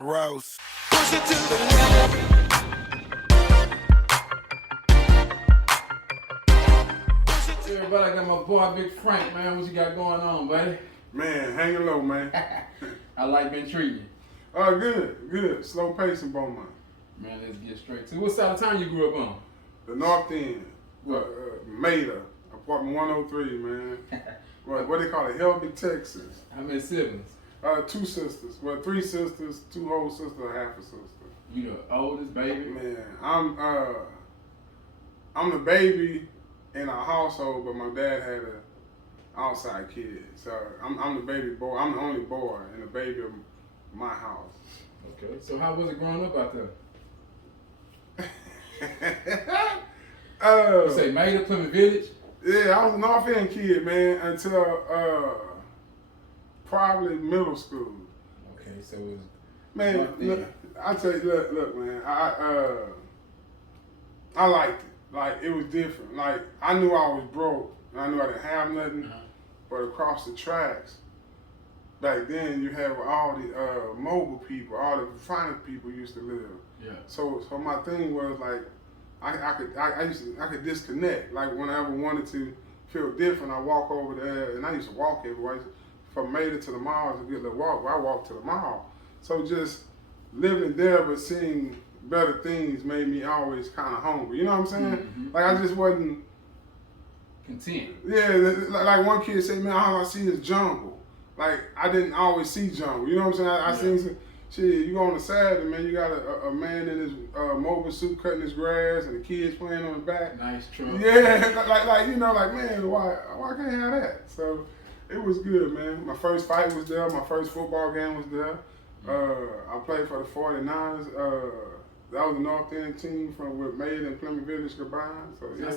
Rose. Push it to the Hey everybody, I got my boy Big Frank, man. What you got going on, buddy? Man, hanging low, man. How life been treating you? Good. Slow pace in Beaumont. Man, let's get straight to it. What side of town you grew up on? The North End, Maida, apartment 103, man. what they call it, Helby, Texas. How many siblings? 2 sisters. Well, 3 sisters, 2 whole sisters, half a sister. You the oldest baby? Man, I'm the baby in our household, but my dad had a outside kid. So I'm the baby boy. I'm the only boy and the baby of my house. Okay. So how was it growing up out there? You say Maida, Plymouth Village? Yeah, I was a North End kid, man, until probably middle school. Okay, so it was Man, look, I tell you, look, man, I liked it. Like, it was different. Like, I knew I was broke, and I knew I didn't have nothing, but across the tracks, back then, you had all the mobile people, all the finest people used to live. Yeah. So my thing was like, I could disconnect. Like, whenever I wanted to feel different, I walk over there, and I used to walk everywhere. From Maida to the mall is a good little walk. I walked to the mall. So just living there, but seeing better things made me always kind of hungry. You know what I'm saying? Mm-hmm. Like, I just wasn't content. Yeah, like one kid said, man, all I see is jungle. Like, I didn't always see jungle. You know what I'm saying? I seen some shit. You go on the Saturday, man, you got a man in his mobile suit cutting his grass, and the kids playing on the back. Nice truck. Yeah, like you know, like, man, why can't I have that? So it was good, man. My first fight was there. My first football game was there. I played for the 49ers. That was the North End team with Maida and Plymouth Village combined. So yeah.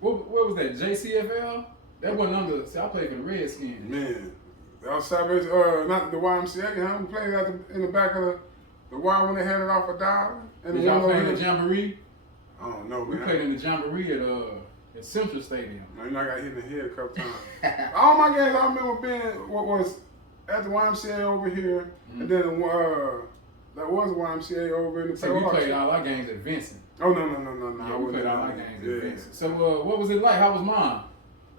What was that? JCFL? That wasn't under. See, I played for the Redskins. Man, that was Southwest. Not the YMCA. You know, we played in the back of the Y when they handed off a dollar. Did y'all play in the Jamboree? I don't know, We man. played in the Jamboree at Central Stadium. No, you know, I got hit in the head a couple times. All my games, I remember being was at the YMCA over here, and then there was a YMCA over in the So we played all our games at Vincent. Oh, no. Yeah, we played all our games at Vincent. So what was it like? How was mine?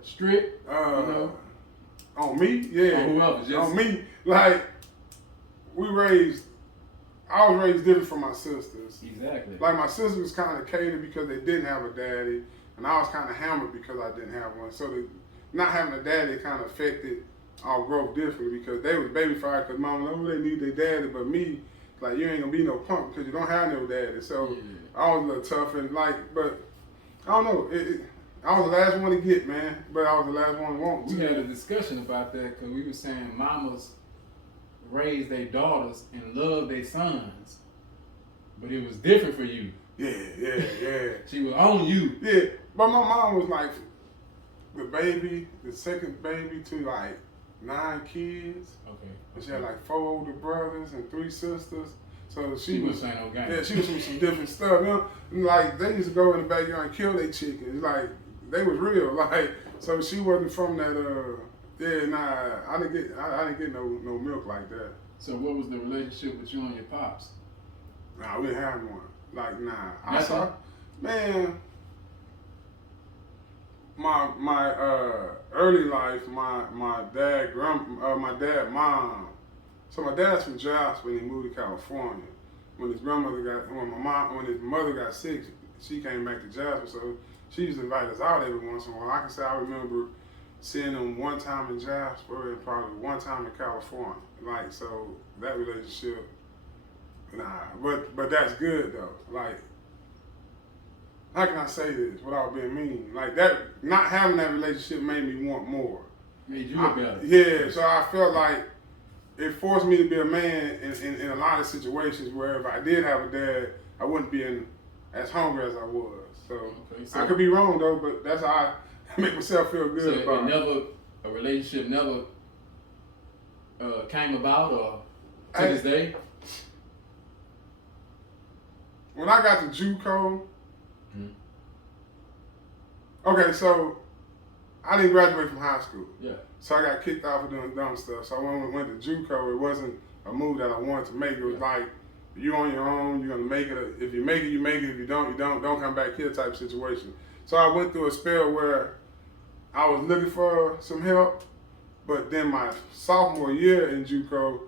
Strict? On me? Yeah. On whoever. Just on me. Like, I was raised different from my sisters. Exactly. Like, my sister was kind of catered because they didn't have a daddy, and I was kind of hammered because I didn't have one. So not having a daddy kind of affected our growth differently because they was baby fired because mama, they need their daddy, but me, like, you ain't gonna be no punk because you don't have no daddy. So I was a little tough and but I don't know. I was the last one to get, man, but I was the last one to want. We had a discussion about that because we were saying mamas raise their daughters and love their sons, but it was different for you. Yeah. She was on you. Yeah, but my mom was like the second baby to like 9 kids. Okay. And she had like 4 older brothers and 3 sisters. So she was saying no game. Yeah, she was doing some different stuff. You know, and like they used to go in the backyard and kill their chickens. Like they was real. Like so she wasn't from that. I didn't get no milk like that. So what was the relationship with you and your pops? Nah, we didn't have one. Like I Nothing? saw, man. My early life, my dad, mom. So my dad's from Jasper and he moved to California. When his mother got sick, she came back to Jasper. So she used to invite us out every once in a while. I can say I remember seeing them one time in Jasper and probably one time in California. Like, so that relationship, but that's good though. Like, how can I say this without being mean? Like that, not having that relationship made me want more. Made you look better. Yeah, so I felt like it forced me to be a man in a lot of situations where if I did have a dad, I wouldn't be as hungry as I was. So I could be wrong though, but that's how I make myself feel good about it. A relationship never came about or to this day? When I got to Juco, okay, so I didn't graduate from high school. Yeah. So I got kicked off for doing dumb stuff. So when we went to Juco, it wasn't a move that I wanted to make. It was like you on your own. You're gonna make it. If you make it, you make it. If you don't, you don't. Don't come back here type situation. So I went through a spell where I was looking for some help, but then my sophomore year in Juco,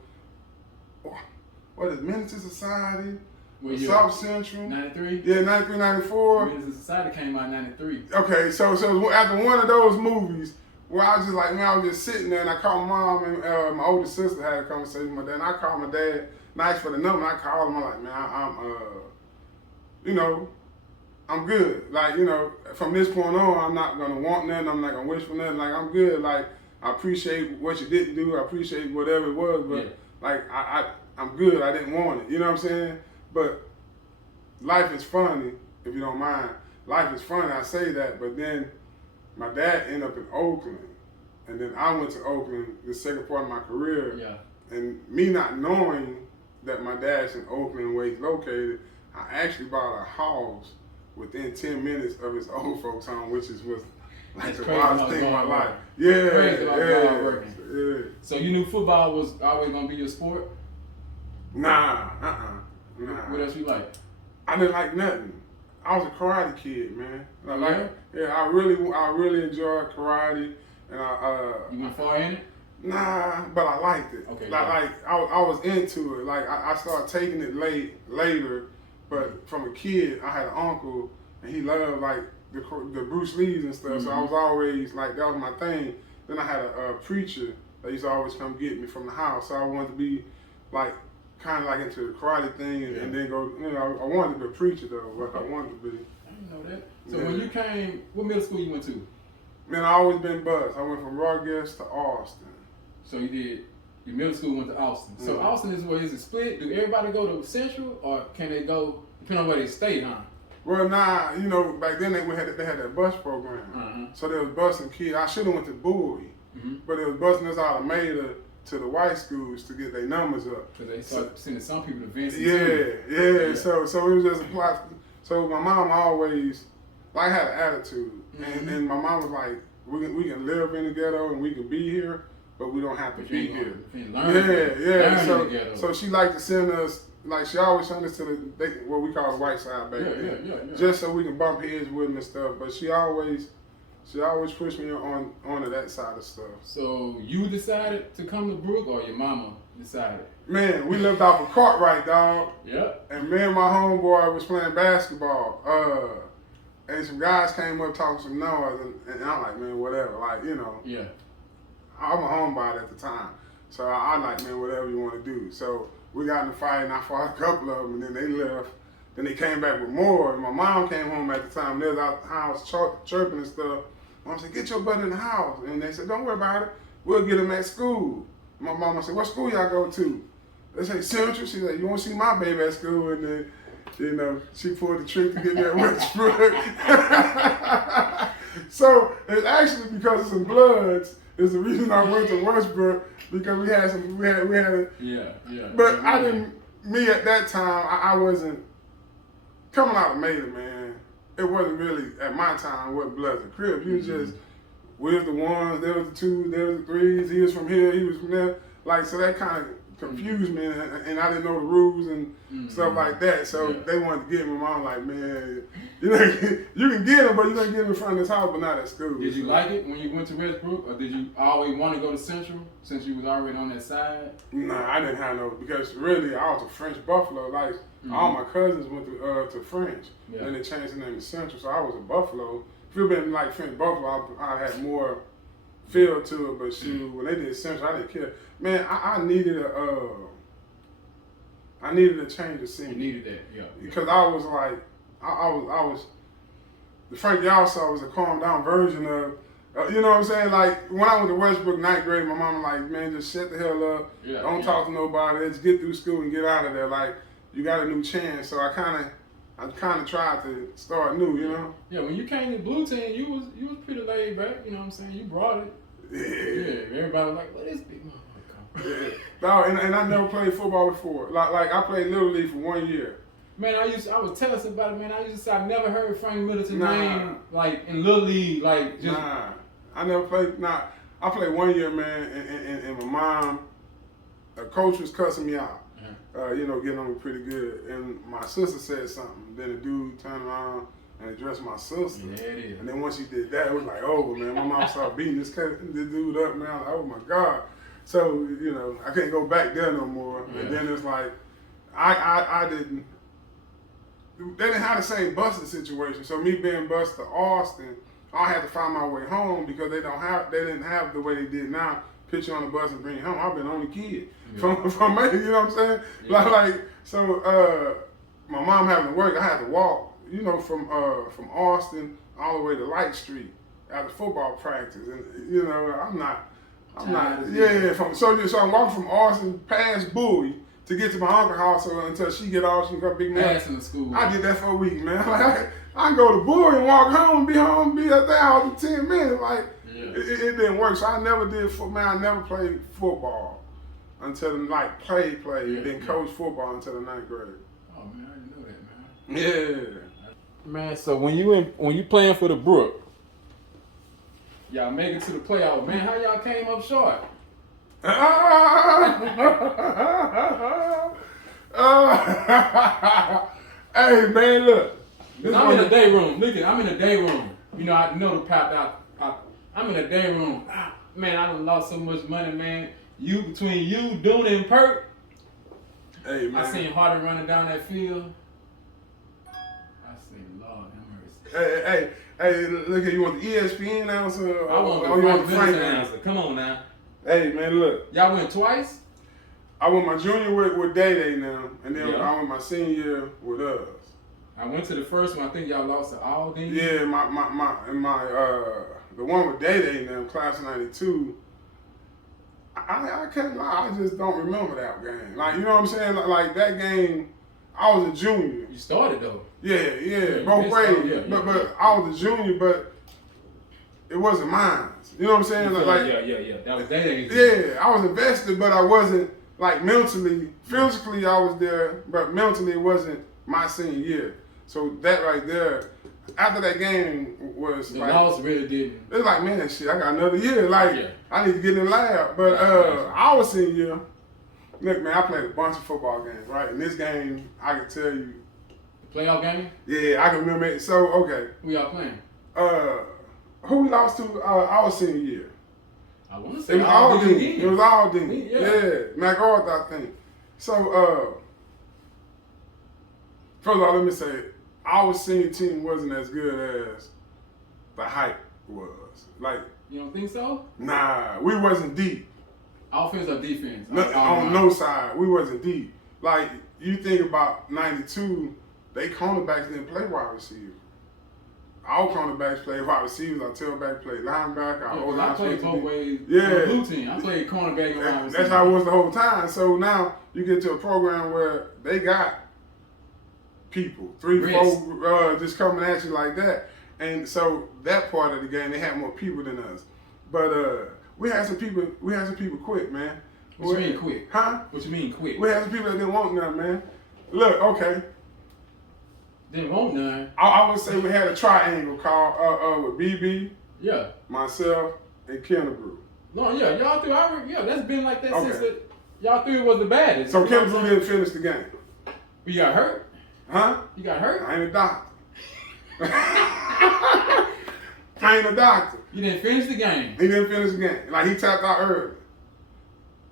what is Minister Society? South Central. 93? Yeah, 93, 94. Minister Society came out in 93. Okay, so after one of those movies, where I was just like, man, I was just sitting there and I called my mom and my older sister had a conversation with my dad. And I called my dad, nice for the number. And I called him, I'm like, man, I'm good. Like, from this point on, I'm not gonna want nothing. I'm not gonna wish for nothing. Like, I'm good. Like, I appreciate what you didn't do. I appreciate whatever it was, but like, I'm good. I didn't want it. You know what I'm saying? But life is funny, if you don't mind. Life is funny. I say that, but then my dad ended up in Oakland, and then I went to Oakland the second part of my career. Yeah. And me not knowing that my dad's in Oakland where he's located, I actually bought a house within 10 minutes of his old folks' home, which was like the wildest thing in my life. Yeah, Crazy about God working. Yeah. So you knew football was always gonna be your sport? Nah. What else you like? I didn't like nothing. I was a karate kid, man. I really enjoyed karate, and You went far in it? Nah, but I liked it. Okay. I was into it. Like I started taking it later, but from a kid, I had an uncle, and he loved like the Bruce Lees and stuff. So I was always like, that was my thing. Then I had a preacher that used to always come get me from the house. So I wanted to be like, kind of like into the karate thing, and then go. I wanted to be a preacher though. What I wanted to be. I didn't know that. So when you came, what middle school you went to? Man, I always been buzzed. I went from Rogers to Austin. So you did. Your middle school went to Austin. So Austin is where is it split? Do everybody go to Central, or can they go depending on where they stay, huh? Well, nah. Back then they had that bus program. So they was busing kids. I should have went to Bowie, but they was busing us out of Maida to the white schools to get their numbers up. Because they started sending some people to Vincent. Yeah. So it was just a plot. So my mom always, like, had an attitude, and my mom was like, we can live in the ghetto and we can be here, but we don't have to be here. So she liked to send us, like, she always sent us to what we call the white side back then, just so we can bump heads with them and stuff. But she always pushed me onto that side of stuff. So you decided to come to Brook, or your mama decided? Man, we lived off of Cartwright, dog. Yep. And me and my homeboy was playing basketball. And some guys came up talking some noise, and I'm like, man, whatever. Like, Yeah. I'm a homebody at the time. So I like, man, whatever you want to do. So we got in a fight, and I fought a couple of them, and then they left. Then they came back with more. And my mom came home at the time. They was out the house chirping and stuff. Mom said, get your butt in the house. And they said, don't worry about it. We'll get him at school. My mama said, what school y'all go to? They say, Central. She said, you won't see my baby at school. And then, she pulled the trick to get me at Westbrook. So it's actually because of some Bloods is the reason I went to Westbrook, because we had a... Yeah. But I didn't, me at that time, I wasn't, coming out of Maida, man, it wasn't really, at my time, it wasn't Bloods and Crips. You was just, we was the ones, there was the twos, there was the threes, he was from here, he was from there. Like, so that kind of confused me, and I didn't know the rules and stuff like that. So they wanted to get me. Mom like, man, you can get him, but you're going to get him in front of this house, but not at school. Did you like it when you went to Westbrook, or did you always want to go to Central since you was already on that side? Nah, I didn't have no, because really I was a French Buffalo. Like, all my cousins went to French, and they changed the name to Central, so I was a Buffalo. If it had been like French Buffalo, I'd had more feel to it, but shoot, when they did Central, I didn't care. Man, I needed a change of scene. You needed that, yeah. Because I was like, I was, the Frank y'all saw was a calm down version of, you know what I'm saying? Like, when I went to Westbrook 9th grade, my mom was like, man, just shut the hell up. Don't talk to nobody. Let's get through school and get out of there. Like, you got a new chance. So I kind of tried to start new, you know? Yeah, when you came to Blue Team, you was pretty laid back, you know what I'm saying? You brought it. Yeah, everybody was like, what is big mama? Yeah. No, and I never played football before. Like I played Little League for 1 year. Man, I was telling somebody, man, I used to say I never heard Frank Middleton name, like, in Little League, like, just... Nah, I never played, I played 1 year, man, and my mom, a coach was cussing me out. getting on me pretty good. And my sister said something. Then the dude turned around and addressed my sister. Yeah, it is. And then once she did that, it was like over, man. My mom started beating this dude up, man. I was like, oh my God. So, I can't go back there no more. Yeah. And then it's like, they didn't have the same busing situation. So me being bused to Austin, I had to find my way home because they didn't have the way they did now. Put you on the bus and bring you home. I've been the only kid from me, you know what I'm saying? Yeah. So my mom having to work, I had to walk, from Austin all the way to Light Street after football practice, and I'm not. So I'm walking from Austin past Bowie to get to my uncle's house until she get off, she can come pick me up. In school. I did that for a week, man. Like I can go to Bowie and walk home, be at the house in 10 minutes. Like it didn't work. So I never did I never played football until played, then coached football until the 9th grade. Oh man, I didn't know that, man. Yeah. Man, so when you playing for the Brook, y'all make it to the playoffs, man. How y'all came up short? Hey man, look. I'm in the day room. I'm in the day room. I know the pop out. I'm in the day room. Man, I done lost so much money, man. Between you, Duna, and Perk. Hey man. I seen Hardy running down that field. I seen Lord have mercy. Hey, look at you want the ESPN announcer? I want the Frank announcer. Come on now. Hey man, look. Y'all went twice? I went my junior with Day now, and then I went my senior year with us. I went to the first one. I think y'all lost to Aldine. Yeah, the one with Day now, class of '92. I can't lie, I just don't remember that game. Like, you know what I'm saying? Like that game, I was a junior. You started though. Yeah, both ways. But I was a junior, but it wasn't mine. You know what I'm saying? Yeah. That was Day. Yeah, I was invested, but I wasn't mentally. Physically, I was there, but mentally, it wasn't my senior year. So that right there, after that game was the loss really didn't. It's like, man, shit, I got another year. I need to get in the lab. But our senior year, look, man, I played a bunch of football games, right? In this game, I can tell you. The playoff game? Yeah, I can remember it. So, okay. Who y'all playing? Who we lost to our senior year? I want to say it was Aldine. It was Aldine. Yeah. MacArthur, I think. So, first of all, let me say, our senior team wasn't as good as the hype was. You don't think so? Nah, we wasn't deep. Offense or defense? On no side, we wasn't deep. Like, you think about 92, they cornerbacks didn't play wide receiver. Our cornerbacks played wide receivers, our tailback played linebacker. I played both ways. Yeah. Blue team. I played cornerback and wide receiver. That's how it was the whole time. So now you get to a program where they got people, 3, 4, just coming at you like that. And so that part of the game, they had more people than us. But we had some people quit, man. What you mean quit? Huh? What you mean quit? We had some people that didn't want none, man. Look, okay. Didn't want none. I would say we had a triangle called with BB, yeah, myself, and Kennebrew. No, yeah, y'all three. That's been like that since y'all three was the baddest. So Kennebrew didn't finish the game. You got hurt? Huh? You got hurt? I ain't a doctor. I ain't a doctor. You didn't finish the game. He didn't finish the game. Like, he tapped out early.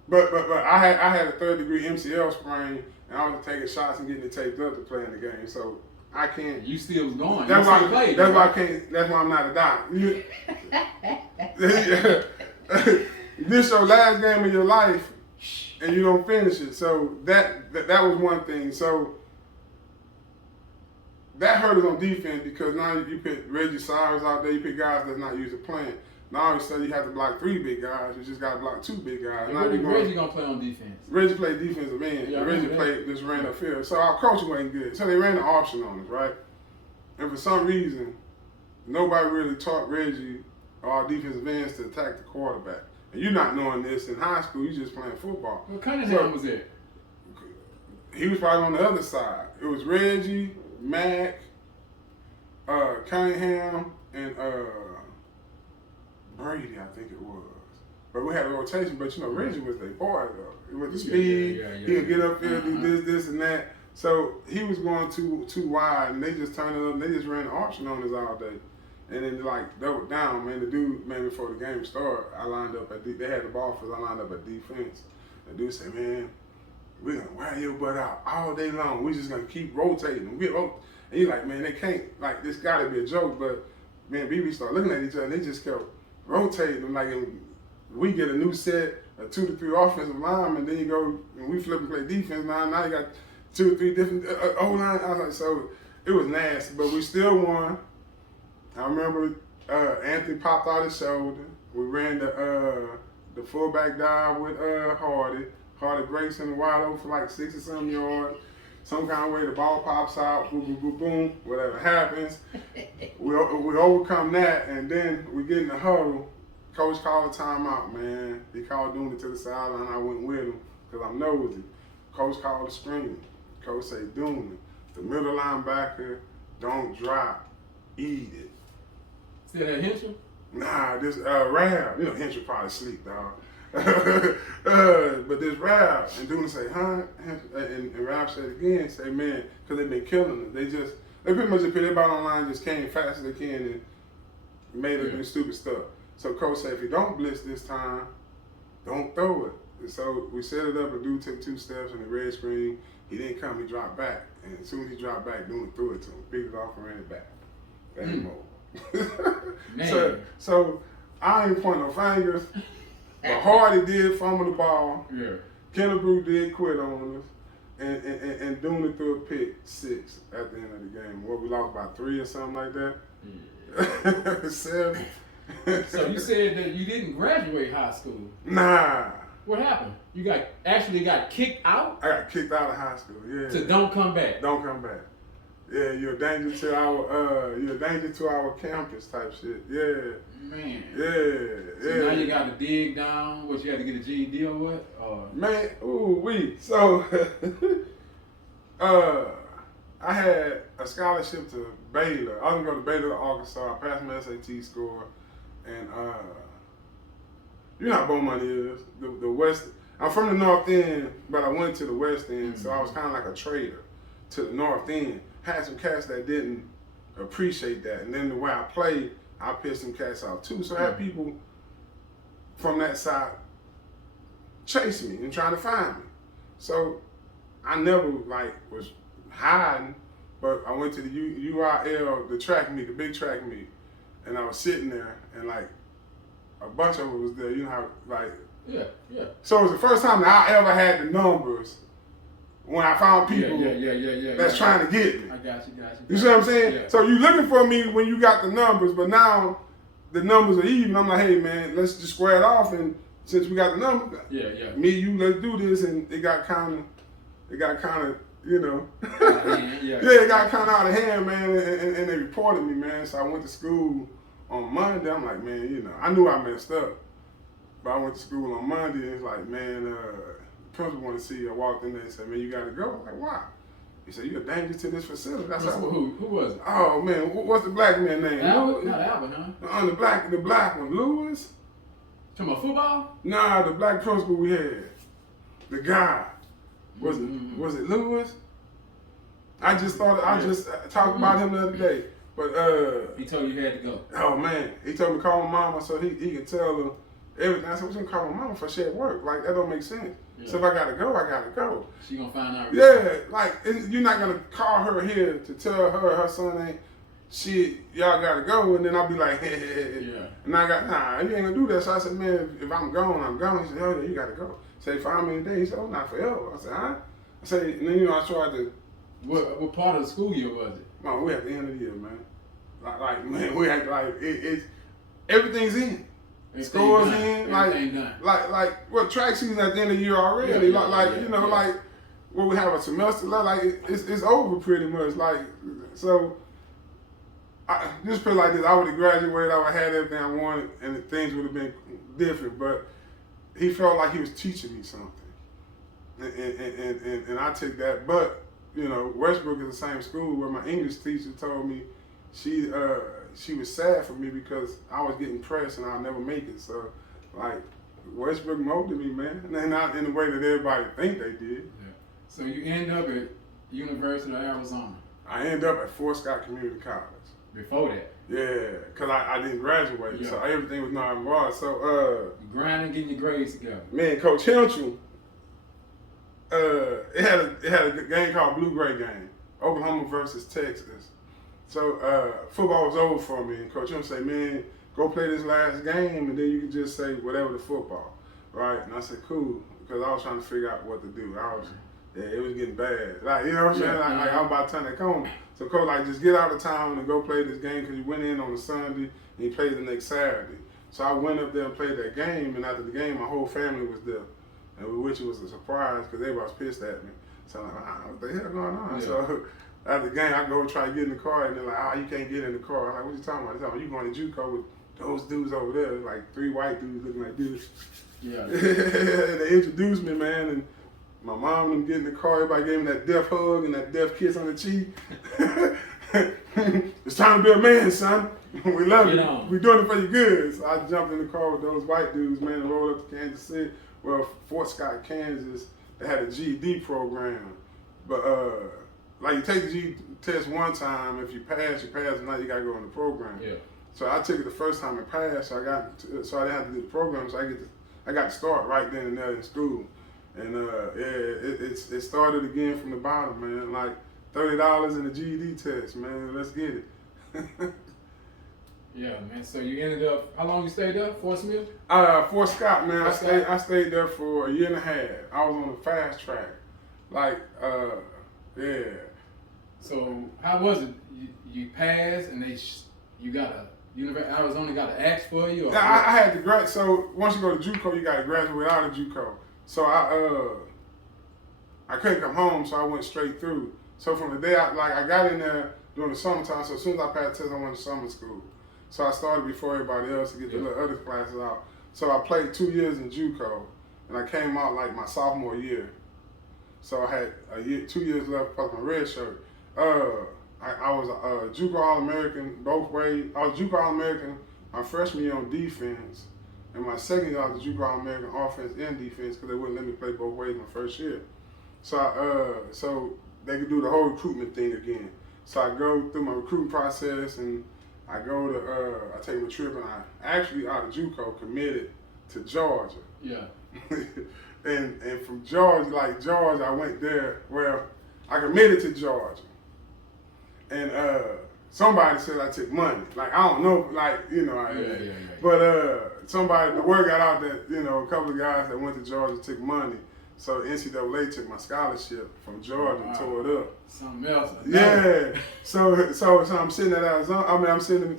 But I had a 3rd-degree MCL sprain, and I was taking shots and getting it taped up to play in the game. So I can't. You still was going. That's why. That's why I can't. That's why I'm not a doctor. This your last game of your life, and you don't finish it. So that was one thing. So that hurt us on defense because now you put Reggie Cyrus out there. You put guys that's not used to playing. Now all of a sudden you have to block 3 big guys. You just got to block 2 big guys. Reggie gonna play on defense. Reggie played defensive end. Yeah, Reggie played just ran upfield. So our coach wasn't good. So they ran the option on us, right? And for some reason, nobody really taught Reggie or our defensive ends to attack the quarterback. And you're not knowing this in high school. You just playing football. What kind of name was it? He was probably on the other side. It was Reggie, Mac, Cunningham, and Brady, I think it was. But we had a rotation. But you know, Reggie was their boy though. With the speed, he would get up there, do this, and that. So he was going too wide, and they just turned it up. And they just ran the option on us all day, and then like doubled down. Man, the dude, man, before the game started, I lined up at they had the ball for us. I lined up at defense. The dude said, "Man, we're gonna wear your butt out all day long. We're just gonna keep rotating." And he's like, "Man, they can't. Like this got to be a joke." But man, BB started looking at each other. And they just kept rotating. Like we get a new set of 2 to 3 offensive linemen, then you go and we flip and play defense. Now you got 2 or 3 different O-line. I was like, so it was nasty, but we still won. I remember Anthony popped out his shoulder. We ran the fullback dive with Hardy. Hardy breaks in the wide open for like 60 something yards. Some kind of way the ball pops out, boom, boom, boom, boom, whatever happens. We overcome that, and then we get in the huddle. Coach called a timeout, man. He called Dooney to the sideline. I went with him because I'm nosy. Coach called a screen. Coach said, Dooney, the middle linebacker, don't drop, eat it. See that Henson? Nah, this Rab. You know, Henson probably sleep, dog. But this Rab, and Dooney say, huh? And Rab said again, say, man, because they've been killing us. They pretty much just put their bottom line, just came fast as they can and made us do stupid stuff. So coach said, if you don't blitz this time, don't throw it. And so we set it up, the dude took 2 steps in the red screen. He didn't come, he dropped back. And as soon as he dropped back, Dooney threw it to him, picked it off and ran it back. Game over. Man. So I ain't pointing no fingers. But Hardy did fumble the ball. Yeah. Kennebrew did quit on us. And Dooney threw a pick 6 at the end of the game. What, we lost by 3 or something like that? Yeah. 7. So you said that you didn't graduate high school. Nah. What happened? You actually got kicked out? I got kicked out of high school, yeah. So don't come back. Don't come back. Yeah, you're a danger to our campus type shit. Yeah. Man. Yeah. So now you got to dig down. What, you had to get a GED or what? Or? Man, So I had a scholarship to Baylor. I was gonna go to Baylor, Arkansas. I passed my SAT score, and you know how Beaumont is. The West. I'm from the North End, but I went to the West End, so I was kind of like a trader to the North End. Had some cats that didn't appreciate that, and then the way I played, I pissed some cats out too. So I had people from that side chase me and trying to find me. So I never was hiding, but I went to the URL, the track meet, the big track meet, and I was sitting there, and a bunch of them was there. You know how Yeah. So it was the first time that I ever had the numbers when I found people that's trying to get me. I got you. You see what I'm saying? Yeah. So you looking for me when you got the numbers, but now the numbers are even. I'm like, hey man, let's just square it off, and since we got the numbers, me, you, let's do this, and it got kind of, you know, it got kind of out of hand, man, and they reported me, man. So I went to school on Monday. I'm like, man, you know, I knew I messed up, but I went to school on Monday, and it's like, man, the principal wanted to see you. I walked in there and said, man, you got to go. I'm like, why? He said, you're a danger to this facility. That's who was it? Oh man, what's the black man name? Albert? Not Albert, huh? The black one, Lewis. Talking about football? Nah, the black principal we had, the guy. Was it Lewis? I just talked about him the other day, but he told you you had to go. Oh man, he told me to call my mama so he can tell her everything. I said, what's gonna call my mama for? She at work. Like that don't make sense. Yeah. So if I gotta go, I gotta go. She gonna find out. Yeah, you're not gonna call her here to tell her son ain't shit. Y'all gotta go, and then I'll be like, yeah. And I got you ain't gonna do that. So I said, man, if I'm gone, I'm gone. He said, oh yeah, you gotta go. Say 5 million days. He said, oh, not forever. I said, huh? I said, and then I tried to. What part of the school year was it? No, we at the end of the year, man. Man, we had it's everything's in. Scores in, like what track season at the end of the year already. Like when we have a semester left, it's over pretty much. So I just put it like this: I would have graduated, I would have had everything I wanted, and things would have been different. But he felt like he was teaching me something, and I took that. But you know, Westbrook is the same school where my English teacher told me she was sad for me because I was getting pressed and I'll never make it. So, Westbrook molded me, man. And not in the way that everybody think they did. Yeah. So you end up at University of Arizona. I ended up at Fort Scott Community College. Before that. Yeah, because I didn't graduate, Yeah. so everything was non-involved. So, You grinding, getting your grades together. man, Coach Hinchell, it had a game called Blue Gray game, Oklahoma versus Texas. So football was over for me, and Coach Hinchell said, man, go play this last game, and then you can just say whatever the football, right? And I said, cool, because I was trying to figure out what to do. It was getting bad. Like, you know what I'm saying? Like I was about to turn that corner. So Coach, like, just get out of town and go play this game, because you went in on a Sunday and you played the next Saturday. So I went up there and played that game, and after the game, my whole family was there, and which was a surprise because everybody was pissed at me. So I'm like, what the hell going on? Yeah. So after the game, I go try to get in the car, and they're like, you can't get in the car. I'm like, what you talking about? They're talking about, you going to Juco with those dudes over there, like 3 white dudes looking like this. Yeah. They introduced me, man, and my mom and them get in the car, everybody gave me that death hug and that death kiss on the cheek. It's time to be a man, son. We love you. We doing it for you good. So I jumped in the car with those white dudes, man, and rolled up to Kansas City. Well, Fort Scott, Kansas, they had a GED program. But like you take the GED test one time, if you pass, and now you gotta go in the program. Yeah. So I took it the first time and passed, so I didn't have to do the program, so I got to start right then and there in school. And it started again from the bottom, man. Like $30 in the GED test, man. Let's get it. Yeah, man. So you ended up, how long you stayed there? Fort Smith? Fort Scott, man. Fort Scott? I stayed there for a year and a half. I was on the fast track. Like, yeah. So how was it? You passed and you got a University of Arizona got to ask for you? Or Yeah, I had to graduate. So once you go to Juco, you got to graduate out of Juco. So I couldn't come home, so I went straight through. So from the day I got in there during the summertime, so as soon as I passed the test, I went to summer school. So I started before everybody else to get the little other classes out. So I played 2 years in Juco, and I came out like my sophomore year. So I had 2 years left plus my red shirt. I was a Juco All-American both ways. I was Juco All-American my freshman year on defense, and my second year I was a Juco All-American offense and defense because they wouldn't let me play both ways my first year. So so they could do the whole recruitment thing again. So I go through my recruiting process, and I go to I take my trip, and I actually out of Juco committed to Georgia. Yeah. and from Georgia, I went there. Well, I committed to Georgia. And somebody said I took money. Like, I don't know, like, you know. Yeah. But the word got out that, you know, a couple of guys that went to Georgia took money. So NCAA took my scholarship from Georgia and tore it up. Something else. Yeah. So I'm sitting at Arizona. I'm sitting in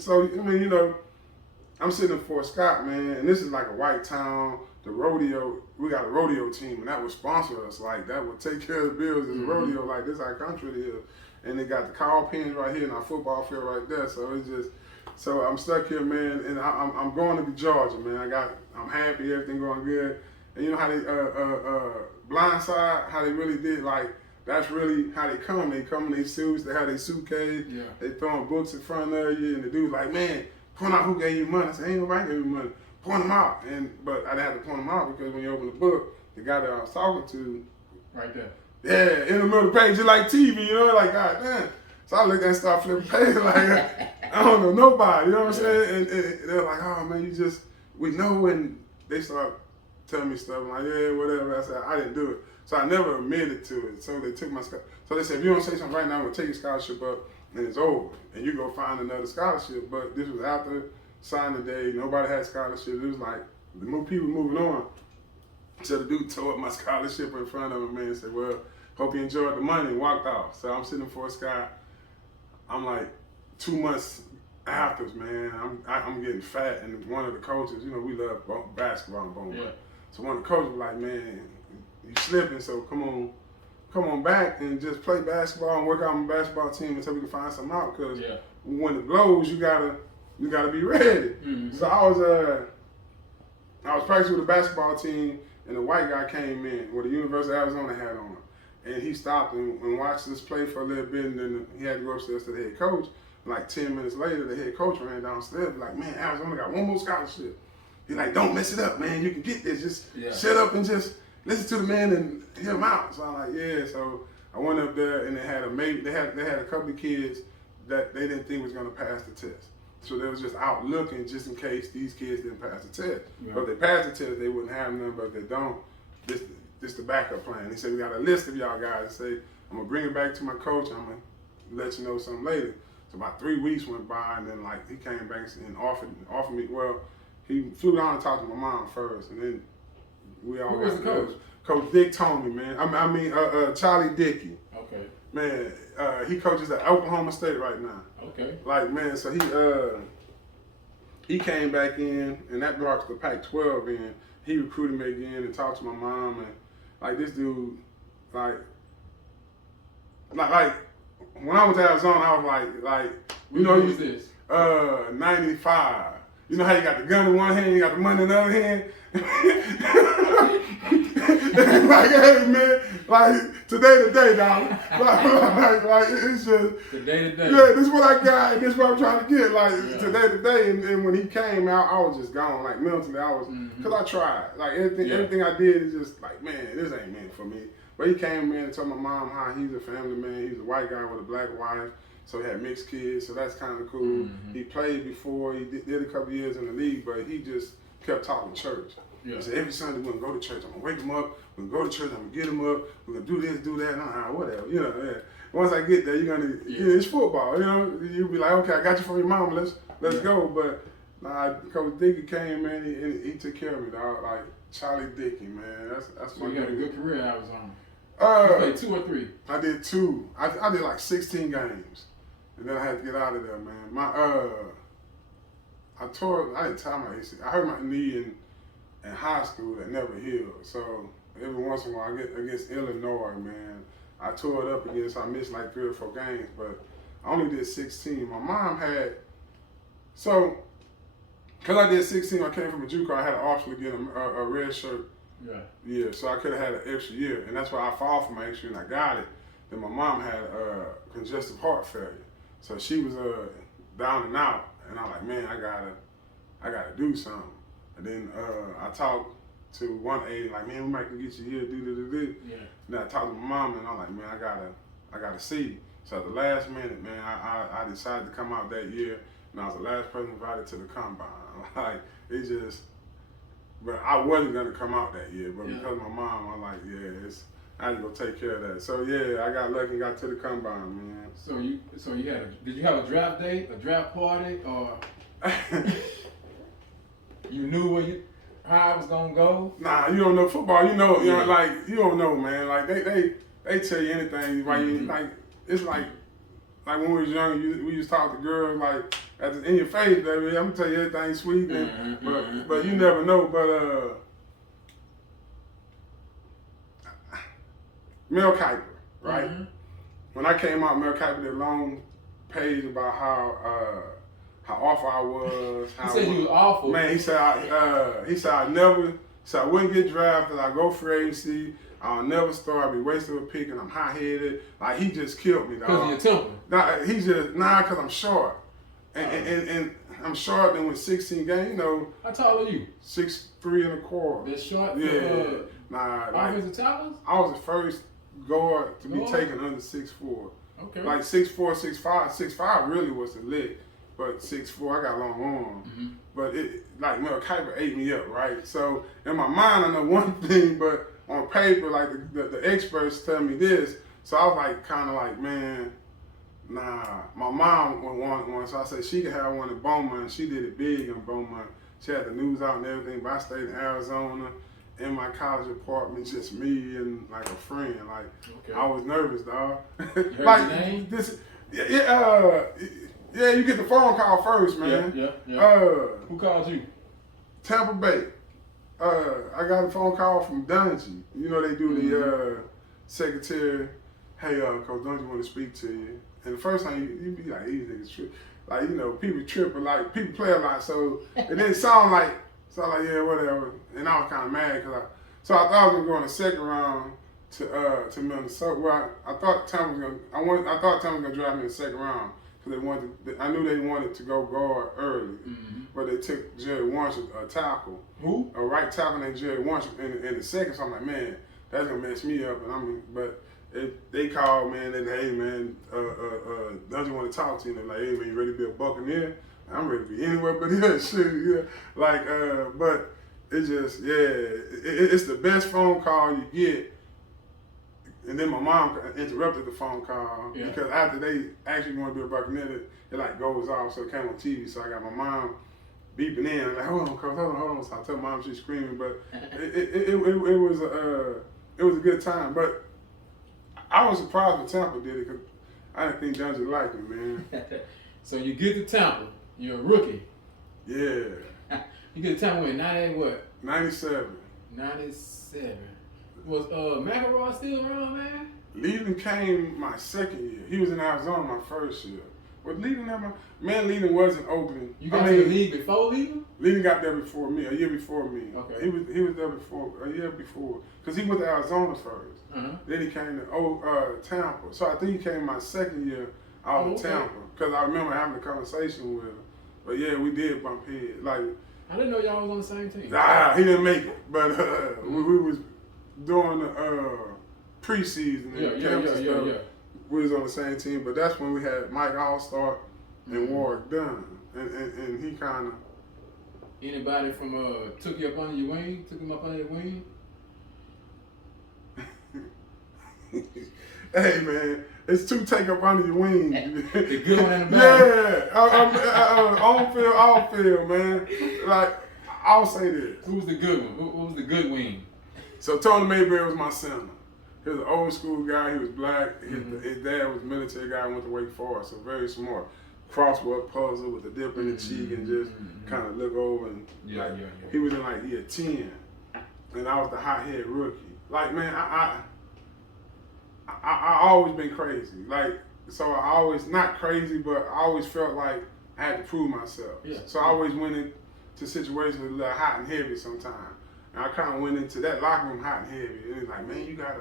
Fort Scott, man, and this is like a white town. The rodeo, we got a rodeo team, and that would sponsor us. Like, that would take care of the bills. It's a rodeo, like, this our country is. And they got the cow pens right here and our football field right there. So it's just, so I'm stuck here, man, and I'm going to Georgia, man. I'm happy, everything going good. And you know how they, blindside, how they really did, like, that's really how they come. They come in their suits, they have their suitcase, they throwing books in front of you, and the dude's like, man, point out who gave you money. I said, ain't nobody gave me money. Point them out. But I didn't have to point them out because when you open the book, the guy that I was talking to, right there. yeah, in the middle of the page, just like TV, you know, like, God damn. So I looked at and started flipping pages, like, I don't know nobody, you know what I'm saying? And they're like, oh, man, we know, and they start telling me stuff, I'm like, yeah, whatever. I said, I didn't do it. So I never admitted to it. So they took my scholarship. So they said, if you don't say something right now, I'm going to take your scholarship up, and it's over. And you go find another scholarship. But this was after signing day. Nobody had scholarship. It was like, the more people moving on. So the dude tore up my scholarship in front of him, man, and said, well, hope you enjoyed the money, and walked off. So I'm sitting in Fort Scott. I'm like 2 months after, man, I'm getting fat, and one of the coaches, you know, we love basketball in Beaumont. Yeah. So one of the coaches was like, man, you slipping, so come on back and just play basketball and work out on the basketball team until we can find something out. Because when it blows, you gotta be ready. Mm-hmm. So I was practicing with the basketball team, and the white guy came in with a University of Arizona hat on. And he stopped and watched us play for a little bit, and then he had to go upstairs to the head coach. And like 10 minutes later, the head coach ran downstairs like, man, Arizona got one more scholarship. He's like, don't mess it up, man. You can get this. Just shut up and just listen to the man and hear him out. So I'm like, yeah. So I went up there and they had a couple of kids that they didn't think was gonna pass the test. So they was just out looking just in case these kids didn't pass the test. Yeah. But if they pass the test, they wouldn't have none. But if they don't, this the backup plan. He said, we got a list of y'all guys. He said, I'm gonna bring it back to my coach. I'm gonna let you know something later. So about 3 weeks went by, and then like he came back and offered me. Well, he flew down and talked to my mom first, and then we all. Who was the coach? Coach Dick Tony, man. I mean, Charlie Dickey. Okay. Man, he coaches at Oklahoma State right now. Okay. Like, man, so he came back in, and that brought the Pac-12 in. He recruited me again and talked to my mom, and like this dude, like when I went to Arizona, I was like, you know, who was this? 95. You know how you got the gun in one hand, you got the money in the other hand. Like, hey man, like today to day, dog. Like it's just today to day. Yeah, this is what I got, and this is what I'm trying to get. Like today to day, and when he came out, I was just gone. Like mentally, I was because I tried. Like everything I did is just like, man, this ain't meant for me. But he came in and told my mom how he's a family man. He's a white guy with a black wife, so he had mixed kids. So that's kind of cool. He played before. He did a couple years in the league, but he just kept talking church. Yeah. He said every Sunday we're gonna go to church. I'm gonna wake him up. We're gonna go to church. I'm gonna get him up. We're gonna do this, do that. Whatever. You know. Yeah. Once I get there, you're gonna. It's football. You know. You'll be like, okay, I got you from your mom. Let's go. But Coach Dickey came, man. He took care of me, dog. Like Charlie Dickey, man. That's so my. You had a good career at Arizona. You played 2 or 3. I did 2. I did like 16 games, and then I had to get out of there, man. I didn't tie my ACL. I hurt my knee in high school that never healed. So every once in a while, I get against Illinois, man, I tore it up again, so I missed like 3 or 4 games. But I only did 16. My mom had, so because I did 16, I came from a Juco. I had an option to get a red shirt. Yeah, so I could have had an extra year, and that's why I fought for my extra year and I got it. Then my mom had congestive heart failure, so she was down and out, and I'm like, man, I gotta do something. And then I talked to one aide, like, man, we might can get you here, do. Yeah. Then I talked to my mom, and I'm like, man, I gotta see. So at the last minute, man, I decided to come out that year, and I was the last person invited to the combine. Like, it just. But I wasn't gonna come out that year, but because of my mom, I'm like, I had to go take care of that. So I got lucky and got to the combine, man. So you did you have a draft day, a draft party, or you knew how I was gonna go? Nah, you don't know football. You know, like you don't know, man. Like they tell you anything. Right? Like it's like when we was young, we used to talk to girls like in your face, baby. I'm gonna tell you everything sweet, but you never know. But Mel Kiper, right? When I came out, Mel Kiper did a long page about how awful I was. He said you was awful. Man, he said I wouldn't get drafted. I go free agency. I'll never start. I'll be wasting a pick, and I'm hot-headed. Like, he just killed me, dog. Because of your temper? Because I'm short. And I'm short, and with 16 games, you know. How tall are you? 6'3". That's short? Yeah. Offensive tackles? I was the first guard to be taken under 6'4". Okay. Like 6'4", 6'5". 6'5" really was the lick. But 6'4", I got long arms. But like Mel Kiper ate me up, right? So in my mind, I know one thing, but on paper, like the experts tell me this. So I was like, kind of like, man, nah. My mom wanted one, so I said she could have one in Beaumont. She did it big in Beaumont. She had the news out and everything, but I stayed in Arizona in my college apartment, just me and like a friend. Like, I was nervous, dog. You heard like your name? Yeah, you get the phone call first, man. Yeah. Who called you? Tampa Bay. I got a phone call from Dungy. You know they do the secretary. Hey, Coach Dungy want to speak to you. And the first time you be like, these niggas trip. Like, you know, people trip, but like people play a lot, so it didn't sound like yeah, whatever. And I was kind of mad because I thought I was gonna go in the second round to Minnesota. Well, I thought Tampa was gonna. I thought Tampa was gonna drive me in the second round I knew they wanted to go guard early, but they took Jerry Warner, a tackle. Who? A right tackle named Jerry Warner in the second. So I'm like, man, that's gonna mess me up. But they called, man, and hey, man, doesn't want to talk to you. And they're like, hey, man, you ready to be a Buccaneer? I'm ready to be anywhere but here. Shit, yeah. Like, but it's just, it's the best phone call you get. And then my mom interrupted the phone call because after they actually want to be a Buccaneer, it like goes off, so it came on TV. So I got my mom beeping in. I'm like, hold on, coach, hold on. So I tell mom, she's screaming, but it was a good time. But I was surprised when Tampa did it because I didn't think Dungy liked him, man. So you get to Tampa, you're a rookie. Yeah. You get to Tampa when 98 what? 97. 97. Was McElroy still around, man? Leland came my second year. He was in Arizona my first year. Was Leland ever? Man, Leland was in Oakland. You got to the league before Leland? Leland got there before me, a year before me. Okay. He was there before, a year before. Because he went to Arizona first. Then he came to Tampa. So I think he came my second year out of Tampa. Because I remember having a conversation with him. But yeah, we did bump heads. Like, I didn't know y'all was on the same team. He didn't make it. But we was during the preseason and camps and stuff, we was on the same team. But that's when we had Mike Allstar and Warwick Dunn. And he kind of... Anybody from took you up under your wing? Took him up under your wing? Hey, man, it's two take up under your wing. The good one and the bad. Yeah, on field, off field, man. Like, I'll say this. Who was the good one? Who was the good wing? So Tony Mayberry was my center. He was an old school guy. He was black. His dad was a military guy. Went to Wake Forest, so very smart. Crossword puzzle with a dip in the cheek and just kind of look over and he was in like year 10, and I was the hot head rookie. Like, man, I always been crazy. Like, so I always, not crazy, but I always felt like I had to prove myself. Yeah. So I always went into situations a little hot and heavy sometimes. And I kind of went into that locker room hot and heavy. And it's like, man, you gotta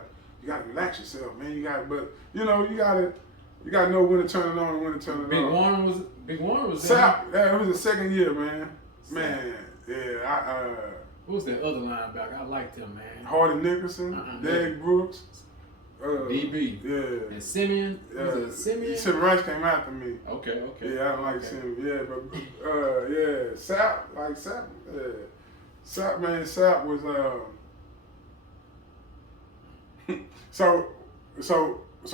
relax yourself, man. But you gotta know when to turn it on and when to turn it off. Big Warner was Sap, it was the second year, man. Man, yeah, Who was that other linebacker? I liked him, man. Hardy Nickerson, Derek Brooks. DB. Yeah. And Simeon. Was it Simeon? Simeon Rice came after me. Okay. Yeah, I don't like Simeon. Yeah, but Sap, Sap, man, Sap was so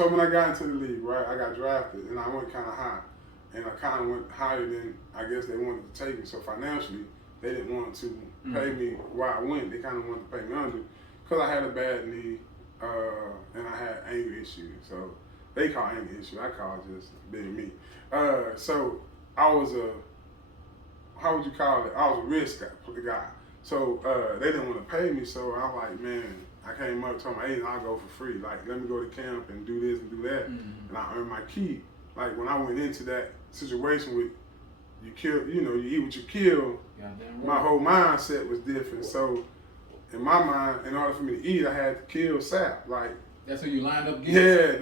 when I got into the league, right, I got drafted and I went kind of high, and I kind of went higher than I guess they wanted to take me. So financially, they didn't want to pay me where I went. They kind of wanted to pay me under because I had a bad knee. And I had anger issues, so they call anger issue. I call it just being me. So I was how would you call it? I was a risk guy. So they didn't want to pay me, so I was like, man, I came up to my agent, I'll go for free. Like, let me go to camp and do this and do that, and I earned my keep. Like, when I went into that situation with you kill, you eat what you kill, my whole mindset was different. So in my mind, in order for me to eat, I had to kill Sap. Like, that's who you lined up against? Yeah,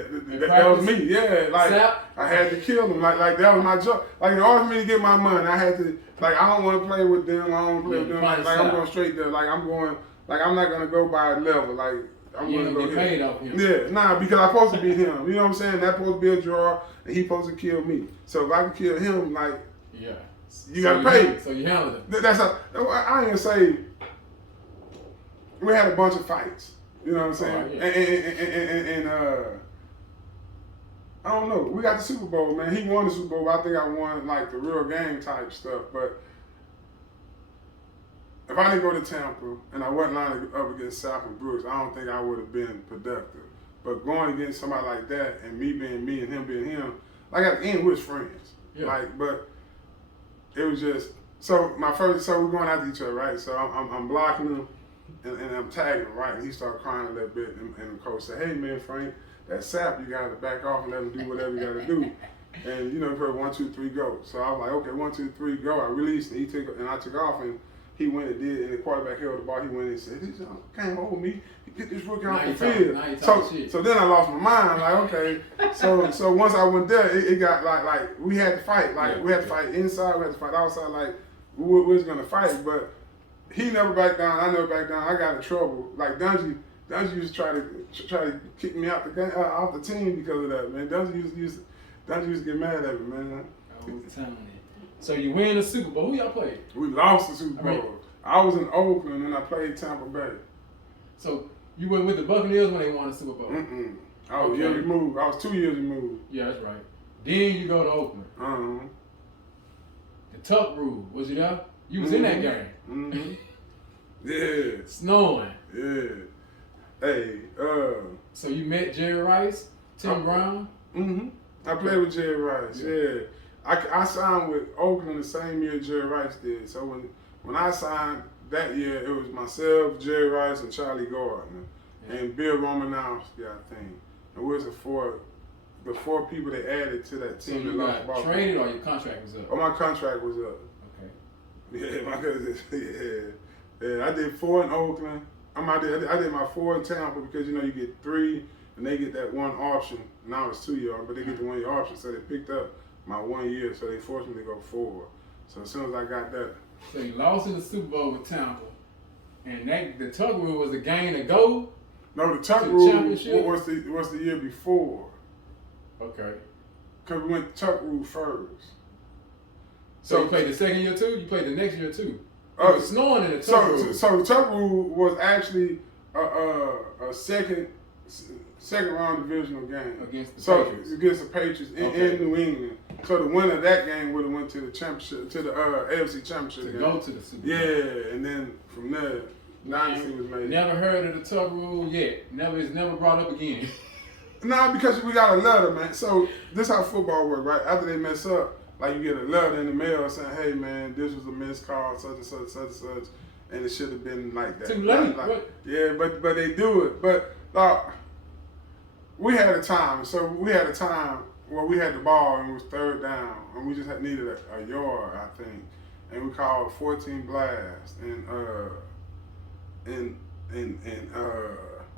that was me. Yeah, like Sap? I had to kill him. Like that was my job. Like, in order for me to get my money, I had to. Like, I don't want to play with them. I don't want to play with them. Like I'm going straight there. Like I'm going. Like I'm not gonna go by a level. Like I'm gonna go get paid off him. Yeah, nah, because I'm supposed to beat him. You know what I'm saying? That's supposed to be a draw, and he's supposed to kill me. So if I can kill him, like, you gotta pay me. So you handled it. That's I ain't gonna say. We had a bunch of fights. You know what I'm saying? And I don't know. We got the Super Bowl, man. He won the Super Bowl. I think I won like the real game type stuff. But if I didn't go to Tampa and I wasn't lining up against South and Brooks, I don't think I would have been productive. But going against somebody like that and me being me and him being him, like at the end we was friends. Yeah. Like, but it was just so we're going after each other, right? So I'm blocking him. And I'm tagging him, right? And he started crying a little bit, and the coach said, "Hey, man, Frank, that Sap, you got to back off and let him do whatever you got to do." And you heard 1, 2, 3, go. So I was like, "Okay, 1, 2, 3, go." I released, and I took off, and he went and did, and the quarterback held the ball. He went and said, "This can't hold me. Get this rookie off the field." So then I lost my mind. Like, okay. So once I went there, it got like we had to fight. Like we had to fight inside, we had to fight outside. Like we was gonna fight, but he never backed down. I never backed down. I got in trouble. Like Dungy used to try to kick me out the game, off the team because of that, man. Dungy used to get mad at me, man. I was telling you. So you win the Super Bowl. Who y'all played? We lost the Super Bowl. I was in Oakland and I played Tampa Bay. So you went with the Buccaneers when they won the Super Bowl? I was year removed. I was 2 years removed. Yeah, that's right. Then you go to Oakland. The Tuck Rule. Was you there? You was in that game. Yeah. Snowing. Yeah. Hey, So you met Jerry Rice, Tim Brown? I played with Jerry Rice, yeah. I signed with Oakland the same year Jerry Rice did. So when I signed that year, it was myself, Jerry Rice, and Charlie Gardner, and Bill Romanowski, I think. And we was the four people they added to that team. So you got traded or your contract was up? Oh, my contract was up. Okay. Yeah, my cousin. Yeah. I did 4 in Oakland. I did my 4 in Tampa because you get 3 and they get that 1 option. Now it's 2 year, but they get the 1 year option. So they picked up my 1 year, so they forced me to go 4. So as soon as I got that. So you lost in the Super Bowl with Tampa, and the Tuck Rule was the game to go. No, the Tuck Rule was the year before. Okay. Because we went Tuck Rule first. So you played the second year too? You played the next year too? It was snowing in the Tuck Rule. So the Tuck Rule was actually a second round divisional game against the Patriots. Against the Patriots in New England. So the winner of that game would have went to the championship, to the AFC Championship to game. go to the Super Bowl. Yeah, and then from there, dynasty was made. Never heard of the Tuck Rule yet. It's never brought up again. Nah, because we got a letter, man. So this how football works, right? After they mess up, like you get a letter in the mail saying, "Hey, man, this was a missed call, such and such, such and such," and it should have been like that. Too late. Yeah, but they do it. But we had a time. So we had a time where we had the ball and it was 3rd down, and we just needed a yard, I think, and we called 14 blast, and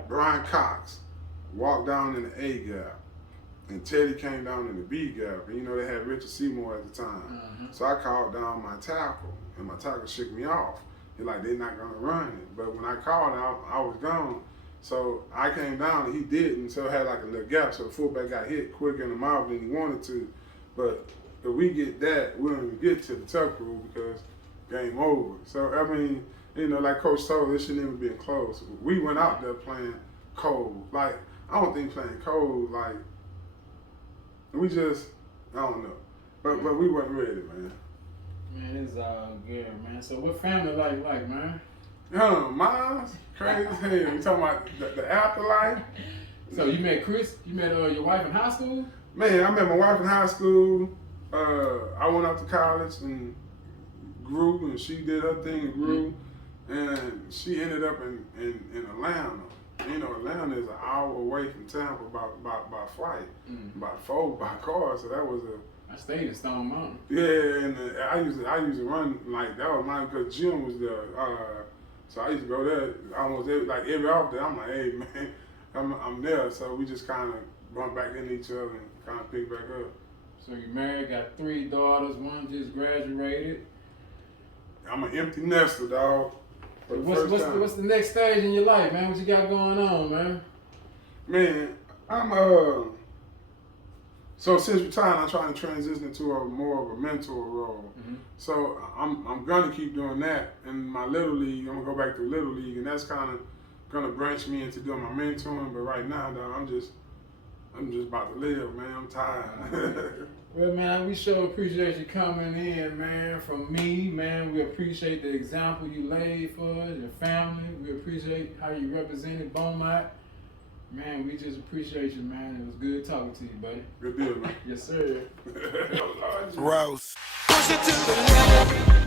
Brian Cox walked down in the A gap, and Teddy came down in the B gap, and they had Richard Seymour at the time. So I called down my tackle, and my tackle shook me off. He's like, they're not gonna run it. But when I called, I was gone. So I came down and he didn't, so it had like a little gap, so the fullback got hit quicker in the mouth than he wanted to. But if we get that, we don't even get to the Tuck Rule because game over. So I mean, like Coach told, this shouldn't even been close. We went out there playing cold. Like, I don't think playing cold, like, we just, I don't know. But we wasn't ready, man. Man, it's all good, man. So what family like, man? Mine's crazy as hell. You talking about the afterlife? So you met Chris? You met your wife in high school? Man, I met my wife in high school. I went out to college and grew, and she did her thing and grew. And she ended up in Atlanta. Atlanta is an hour away from Tampa by flight, by car. So that was I stayed in Stone Mountain. Yeah, and I used to run like that was mine because Jim was there. So I used to go there almost every off day. I'm like, hey man, I'm there. So we just kind of run back into each other and kind of pick back up. So you married, got 3 daughters. One just graduated. I'm an empty nester, dog. What's the next stage in your life, man? What you got going on, man? Man, I'm so since retiring, I'm trying to transition into more of a mentor role. So I'm gonna keep doing that. In my little league, I'm gonna go back to little league, and that's kind of gonna branch me into doing my mentoring. But right now, dog, I'm just about to live, man. I'm tired. Well, man, we sure appreciate you coming in, man. From me, man, we appreciate the example you laid for us, your family. We appreciate how you represented Beaumont. Man, we just appreciate you, man. It was good talking to you, buddy. Good deal, man. Yes, sir. Push it to the limit.